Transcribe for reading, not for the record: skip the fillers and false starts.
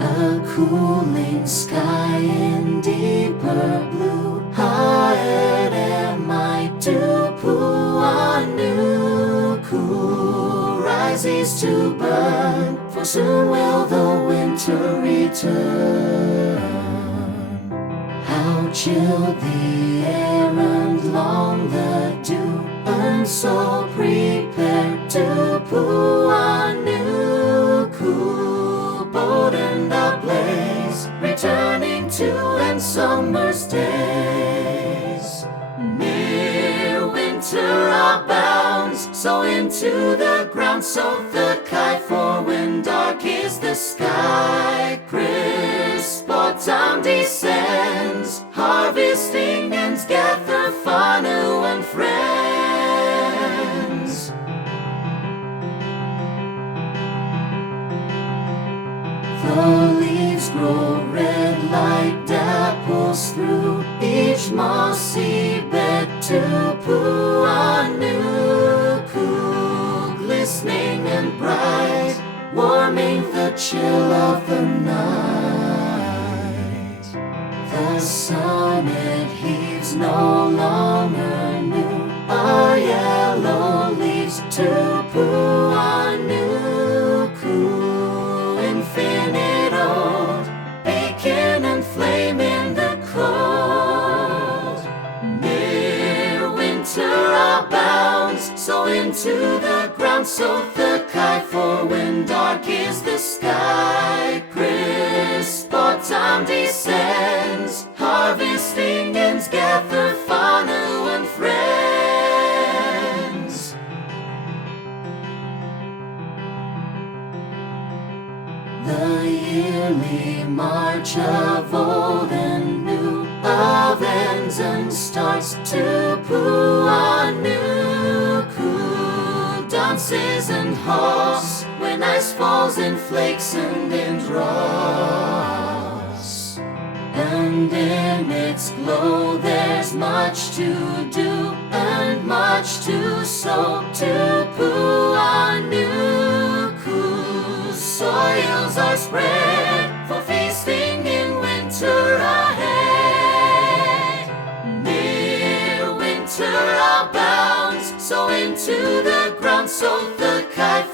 A cooling sky in deeper blue. Haere Tupuānuku rises to burn, for soon will the winter return. How chill the air and long the dew, and so prepare Tupuānuku, bold and ablaze, returning to end summer's days. Near winter abounds, so into the ground sow the kite, for when dark is the sky, crisp autumn descends, harvesting ends gather whānau and friends. The leaves grow red like dapples through each mossy bed. Tupuānuku, glistening and bright, warming the chill of the night. The sun it heaves no longer new, our yellow leaves. Tupuānuku, infinite old, beacon and flame in the cold. Near winter abounds, so into the ground sow the kite, for when dark is the sky, crisp autumn descends, harvesting ends gather whānau and friends. The yearly march of old and new, of ends and starts. Tupuānuku dances and hops when ice falls in flakes and in drops. And in its glow there's much to do and much to sow. Tupuānuku, soils are spread for feasting in winter ahead. Near winter abounds, so into the ground sow the kite,